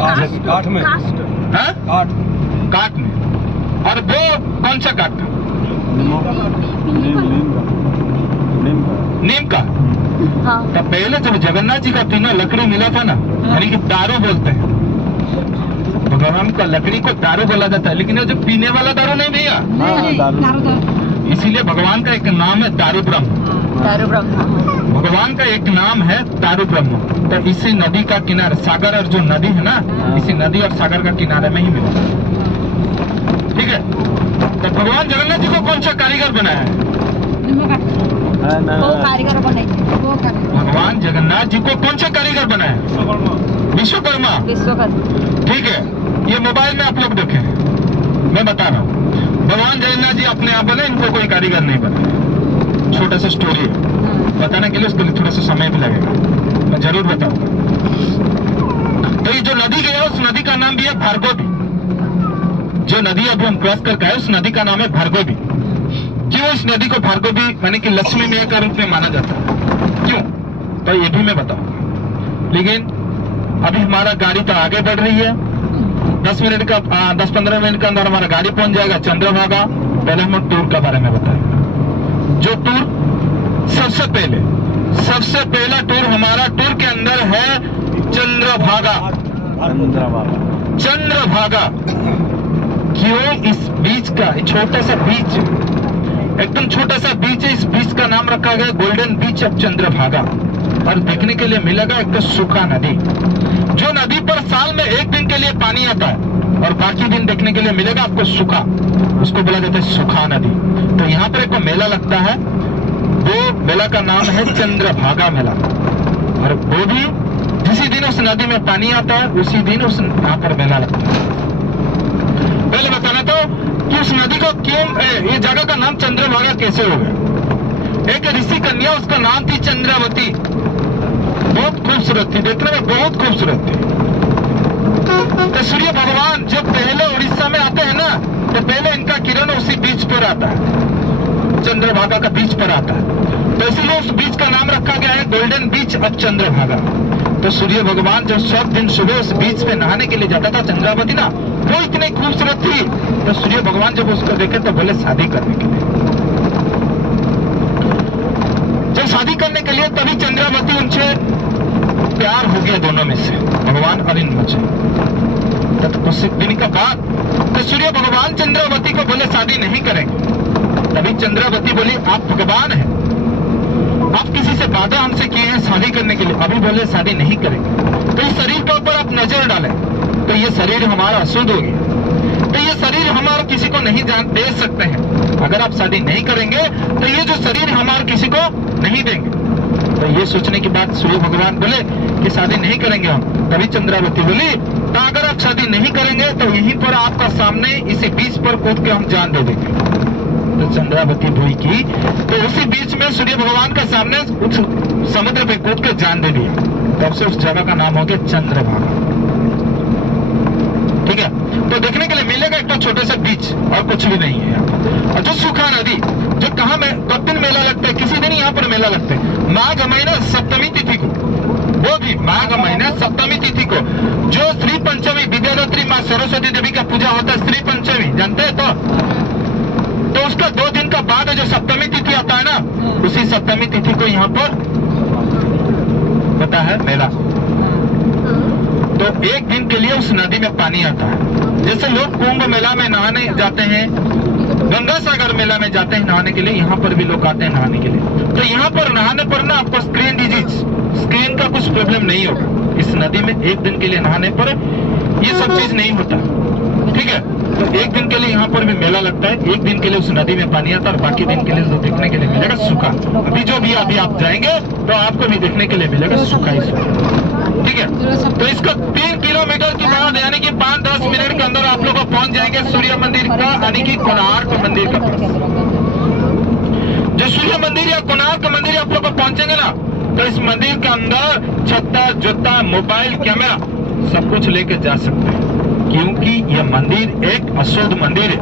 काठ में। हाँ? काठ में। और वो कौन सा काठ था? नीम का। तो पहले जब जगन्नाथ जी का तीनों लकड़ी मिला था ना, यानी कि दारू बोलते हैं, भगवान का लकड़ी को दारू बोला जाता है, लेकिन वो जो पीने वाला दारू नहीं भैया, इसीलिए भगवान का एक नाम है दारू ब्रह्म। दारू ब्रह्म भगवान का एक नाम है दारू ब्रह्म। तो इसी नदी का किनारे, सागर और जो नदी है ना, इसी नदी और सागर का किनारे में ही मिला। ठीक है। तो भगवान जगन्नाथ जी को कौन सा कारीगर बनाया है? कारीगर बनाए। भगवान जगन्नाथ जी को कौन सा कारीगर बनाया है? विश्वकर्मा। विश्वकर्मा। ठीक है। ये मोबाइल में आप लोग देखें, मैं बता रहा हूँ, भगवान जगन्नाथ जी अपने आप बने, इनको कोई कारीगर नहीं बना। छोटा सा स्टोरी है, बताने के लिए उसके लिए थोड़ा सा समय भी लगेगा, मैं जरूर बताऊंगा। तो ये जो नदी गया, उस नदी का नाम भी है भार्गवी। जो नदी अभी हम क्रॉस करके आए, उस नदी का नाम है भार्गवी। क्यों इस नदी को भार्गवी माने कि लक्ष्मी मैया का रूप में माना जाता है? क्यों? तो ये भी मैं बताऊंगा। लेकिन अभी हमारा गाड़ी तो आगे बढ़ रही है। 10-15 मिनट के अंदर हमारा गाड़ी पहुंच जाएगा चंद्रभागा। पहले हम टूर के बारे में बताएंगे। जो टूर सबसे पहला टूर हमारा टूर के अंदर है चंद्रभागा। चंद्रभागा क्यों? इस बीच का छोटा सा बीच, एकदम छोटा सा बीच है, इस बीच का नाम रखा गया गोल्डन बीच ऑफ चंद्रभागा। और देखने के लिए मिलेगा एक तो सूखा नदी, जो नदी पर साल में एक दिन के लिए पानी आता है और बाकी दिन देखने के लिए मिलेगा आपको सूखा, उसको बोला जाता है सूखा नदी। तो यहाँ पर एक मेला लगता है, वो मेला का नाम है चंद्रभागा मेला। और वो भी जिसी दिन उस नदी में पानी आता है, उसी दिन उस यहाँ पर मेला लगता है। पहले बताना तो कि उस नदी को क्यों, ये जगह का नाम चंद्रभागा कैसे हो गया? एक ऋषि कन्या, उसका नाम थी चंद्रावती। बहुत खूबसूरत थी, देखने में बहुत खूबसूरत थी। तो सूर्य भगवान जब पहले उड़ीसा में आते हैं ना, तो पहले इनका किरण उसी बीच पर आता है, चंद्रभागा का बीच पर आता है। तो इसीलिए उस बीच का नाम रखा गया है गोल्डन बीच ऑफ चंद्रभागा। तो सूर्य भगवान जब सब दिन सुबह उस बीच पे नहाने के लिए जाता था, चंद्रावती ना, वो इतनी खूबसूरत थी। तो सूर्य भगवान जब उसको देखे तो बोले शादी करने के लिए। जब शादी करने के लिए, तभी चंद्रावती उनसे प्यार हो गया, दोनों में से, भगवान और इन मुझे। तो कुछ दिन का बाद तो सूर्य भगवान चंद्रावती को बोले शादी नहीं करेंगे। तभी चंद्रावती बोली आप भगवान हैं, आप किसी से वादा हमसे किए हैं शादी करने के लिए, अभी बोले शादी नहीं करेंगे। तो इस शरीर के ऊपर आप नजर डालें तो ये शरीर हमारा अशुद्ध होगी, तो ये शरीर हमारा किसी को नहीं दे सकते हैं। अगर आप शादी नहीं करेंगे तो ये जो शरीर हमारा किसी को नहीं देंगे। तो ये सोचने के बाद सूर्य भगवान बोले कि शादी नहीं करेंगे हम। तभी चंद्रावती बोली तो अगर आप शादी नहीं करेंगे तो यहीं पर आपका सामने इसी बीच पर कूद के हम जान दे देंगे। तो चंद्रावती भूई की, तो उसी बीच में सूर्य भगवान का सामने उस समुद्र पे कूद के जान दे दिया। तब से उस जगह का नाम हो गया चंद्रभागा। ठीक है। तो देखने के लिए मिलेगा एक तो छोटे से बीच और कुछ भी नहीं है। और जो सूखा नदी, जो कहाँ में कब दिन मेला लगता है? किसी दिन यहाँ पर मेला लगता है माघ महीना सप्तमी तिथि को। वो भी माघ महीना सप्तमी तिथि को, जो श्री पंचमी विद्यादात्री माँ सरस्वती देवी का पूजा होता है, श्री पंचमी जानते हैं? तो उसका 2 दिन का बाद जो सप्तमी तिथि आता है ना, उसी सप्तमी तिथि को यहाँ पर होता है मेला। तो एक दिन के लिए उस नदी में पानी आता है। जैसे लोग कुंभ मेला में नहाने जाते हैं, गंगा सागर मेला में जाते हैं नहाने के लिए, यहाँ पर भी लोग आते हैं नहाने के लिए। तो यहाँ पर नहाने पर ना आपको स्किन डिजीज, स्किन का कुछ प्रॉब्लम नहीं होगा। इस नदी में एक दिन के लिए नहाने पर ये सब चीज नहीं होता। ठीक है। तो एक दिन के लिए यहाँ पर भी मेला लगता है, एक दिन के लिए उस नदी में पानी आता है, और बाकी दिन के लिए जो देखने के लिए मिलेगा सूखा। अभी जो भी अभी आप जाएंगे तो आपको भी देखने के लिए मिलेगा सूखा ही सूखा। ठीक है। तो इसका 3 किलोमीटर की बाद यानी कि 5-10 मिनट के अंदर आप लोग पहुंच जाएंगे सूर्य मंदिर का, यानी कि कोणार्क मंदिर का। जो सूर्य मंदिर या कोणार्क मंदिर आप लोग पहुंचेंगे ना, तो इस मंदिर के अंदर छत्ता, जूता, मोबाइल, कैमरा सब कुछ लेके जा सकते हैं, क्योंकि यह मंदिर एक अशुद्ध मंदिर है।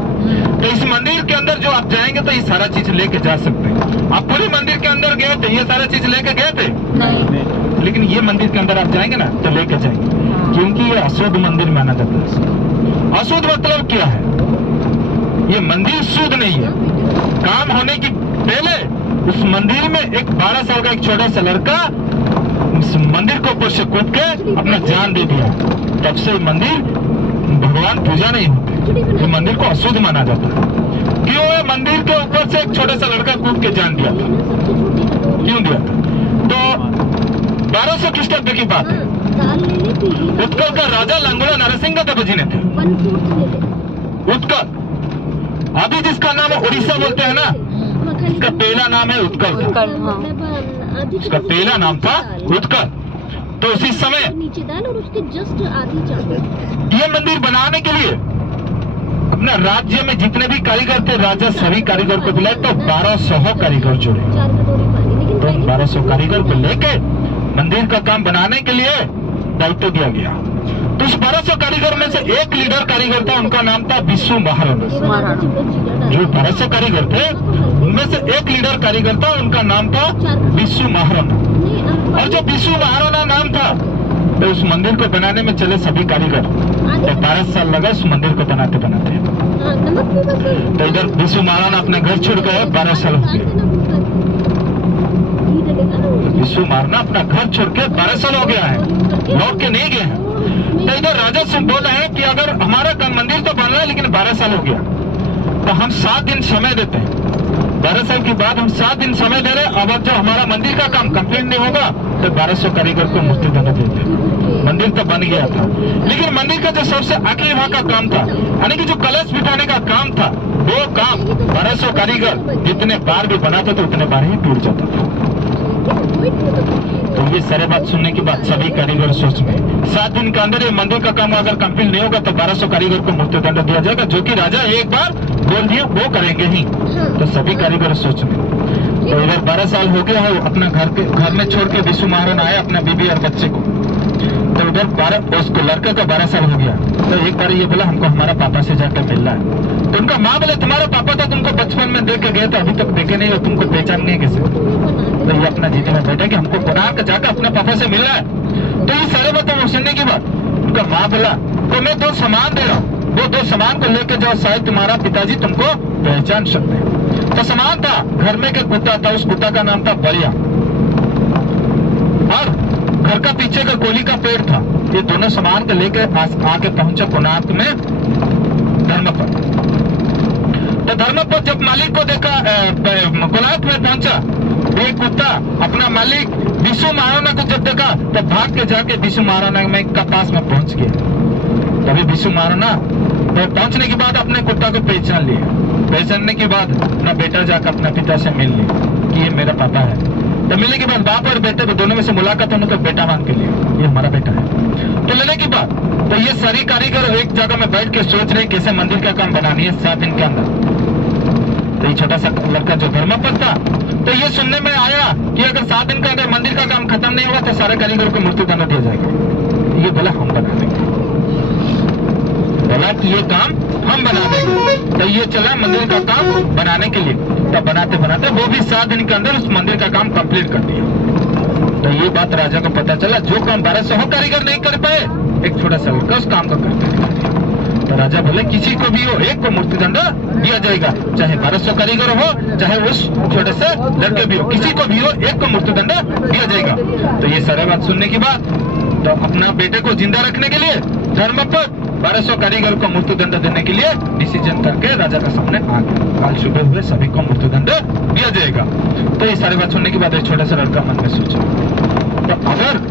तो इस मंदिर के अंदर जो आप जाएंगे तो ये सारा चीज लेके जा सकते हैं। आप पूरे मंदिर के अंदर गए थे, ये सारा चीज लेके गए थे? नहीं। लेकिन ये मंदिर के अंदर आप जाएंगे ना तो लेके जाएंगे, क्योंकि ये अशुद्ध मंदिर माना जाता है। अशुद्ध मतलब क्या है? ये मंदिर शुद्ध नहीं है। काम होने की पहले उस मंदिर में एक 12 साल का एक छोटा सा लड़का उस मंदिर को ऊपर से कूद के अपना जान दे दिया। तब से मंदिर भगवान पूजा नहीं होते, ये मंदिर को अशुद्ध माना जाता है। क्यों? है मंदिर के ऊपर से एक छोटा सा लड़का कूद के जान दिया था। क्यों दिया था? तो 1200 ख्रीष्टाब्द की बात है। उत्कल का राजा लांगोला नरसिंह देव जी ने थे। उत्कल अभी जिसका नाम उड़ीसा बोलते हैं ना, इसका पहला नाम है उत्कल था। इसका पहला नाम था उत्कल। तो उसी समय ये मंदिर बनाने के लिए अपना राज्य में जितने भी कारीगर थे, राजा सभी कारीगर को बुलाए तो 1200 कारीगर जुड़े। तो 1200 कारीगर को लेके मंदिर का काम बनाने के लिए दायित्व दिया गया। तो उस 1200 कारीगर में से एक लीडर कारीगर था, उनका नाम था विशु महाराणा। जो 1200 कारीगर थे उनमें से एक लीडर कारीगर था, उनका नाम था विशु महाराणा। और जो विशु महाराणा नाम था, तो उस मंदिर को बनाने में चले सभी कारीगर। तो 12 साल लगा उस मंदिर को बनाते बनाते। तो इधर विशु महाराणा अपने घर छोड़ गए, 12 साल हो गए। विशु महाराणा अपना घर छोड़ के 12 साल हो गया है, लौट के नहीं गए हैं। तो इधर राजा से बोला है कि अगर हमारा मंदिर तो बन रहा है लेकिन 12 साल हो गया, तो हम 7 दिन समय देते हैं। 12 साल के बाद हम 7 दिन समय दे रहे हैं। अब जो हमारा मंदिर का काम कंप्लीट नहीं होगा तो 1200 कारीगर को मृत्यु दंड देते हैं। मंदिर तो बन गया था, लेकिन मंदिर का जो सबसे आखिरी भाग का काम था, यानी कि जो कलश बिठाने का काम था, वो काम 1200 कारीगर जितने बार भी बनाते थे उतने बार ही टूट जाता था। तो ये सारे बात सुनने के बाद सभी कारीगर सोच में 7 दिन के अंदर ये मंदिर का काम अगर कंप्लीट नहीं होगा तो 1200 कारीगर को मृत्यु दंड दिया जाएगा, जो कि राजा एक बार बोल दिया वो करेंगे ही। तो सभी कारीगर सोच में। तो इधर 12 साल हो गया है, अपना घर में छोड़ के विशु महाराणा आए अपने बीबी और बच्चे को। तो उधर उसको लड़के का 12 साल हो गया। तो एक बार ये बोला हमको हमारा पापा से जाकर मिलना है। तो उनका माँ बोले तुम्हारा पापा था, तुमको बचपन में देख के गए थे, अभी तक देखे नहीं हो, तुमको पहचानेंगे कैसे? तो ये अपना जीते में बैठे कि हमको कोणार्क जाकर अपने पापा से मिलना है। तो ये सारे बात सुनने के बाद उनका माँ बोला तो मैं 2 सामान दे रहा हूँ, वो 2 सामान को लेकर जाओ, शायद तुम्हारा पिताजी तुमको पहचान सकते हैं। तो सामान था घर में के कुत्ता था, उस कुत्ता का नाम था बलिया, और घर का पीछे का गोली का पेड़ था। ये दोनों सामान को लेकर आके पहुंचा कोणार्क में धर्मपद। तो धर्मपद जब मालिक को देखा, कोणार्क में पहुंचा, एक कुत्ता अपना मालिक विशु महाराणा को जब देखा तो भाग के जाके विशु महाराणा में का पास में पहुंच गया। तभी विशु महाराणा तो पहुंचने के बाद अपने कुत्ता को पहचान लिया। पहचानने के बाद अपना बेटा जाकर अपना पिता से मिल लिया कि ये मेरा पापा है। तो मिलने के बाद बाप और बेटे दोनों में से मुलाकात होने को बेटा मान के लिया, ये हमारा बेटा है। तो लेने के बाद तो ये सारी कारीगर एक जगह में बैठ के सोच रहे कैसे मंदिर का काम बनानी है 7 दिन के अंदर। तो ये छोटा सा लड़का जो धर्मपद था, तो ये सुनने में आया कि अगर 7 दिन का अगर मंदिर का काम खत्म नहीं होगा तो सारे कारीगर को मृत्यु दंड दिया जाएगा। ये बोला हम बना देंगे, बोला कि ये काम हम बना देंगे। तो ये चला मंदिर का काम बनाने के लिए। तब बनाते बनाते वो भी 7 दिन के अंदर उस मंदिर का काम कंप्लीट कर दिया। तो ये बात राजा को पता चला, जो काम 1200 कारीगर नहीं कर पाए, एक छोटा सा लड़का उस काम को करते। तो राजा बोले किसी को भी हो एक को मृत्युदंड दिया जाएगा, चाहे 1200 कारीगर हो चाहे उस छोटे से लड़के भी हो, किसी को भी हो एक को मृत्युदंड दिया जाएगा। तो ये सारे बात सुनने के बाद तो अपना बेटे को जिंदा रखने के लिए धर्मपद 1200 कारीगर को मृत्युदंड देने के लिए डिसीजन करके राजा के सामने आ गए। काल सुबह हुए सभी को मृत्युदंड दिया जाएगा। तो ये सारी बात सुनने के बाद एक छोटा सा लड़का मन में सोचा, तो अगर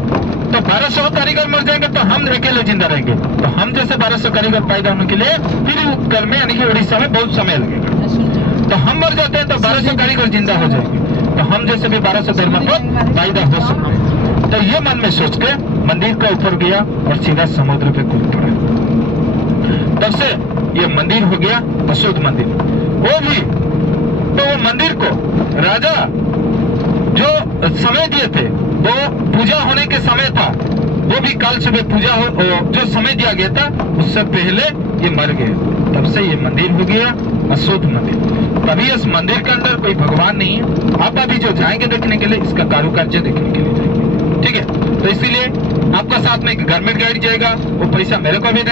तो 1200 कारीगर मर जाएंगे तो हम अकेले जिंदा रहेंगे, तो हम जैसे 1200 कारीगर पैदा होने के लिए फिर उत्कल में यानी कि उड़ीसा में बहुत समय लगेगा। तो हम मर जाते हैं तो 1200 कारीगर जिंदा हो जाएंगे, तो हम जैसे भी 1200 धर्मपद पैदा हो सकते हैं। तो ये मन में सोच के मंदिर का ऊपर गया और सीधा समुद्र पे कूद पड़ा। तब से ये मंदिर हो गया अशुद्ध मंदिर। वो भी तो वो मंदिर को राजा जो समय दिए थे, वो पूजा होने के समय था, वो भी कल सुबह पूजा हो जो समय दिया गया था उससे पहले ये मर गए। तब से ये मंदिर हो गया अशुद्ध मंदिर। तभी इस मंदिर के अंदर कोई भगवान नहीं है। आप अभी जो जाएंगे देखने के लिए इसका कारुकार्य देखने के लिए जाएंगे, ठीक है। तो इसीलिए आपका साथ में एक गवर्नमेंट गाड़ी जाएगा, वो पैसा मेरे को भी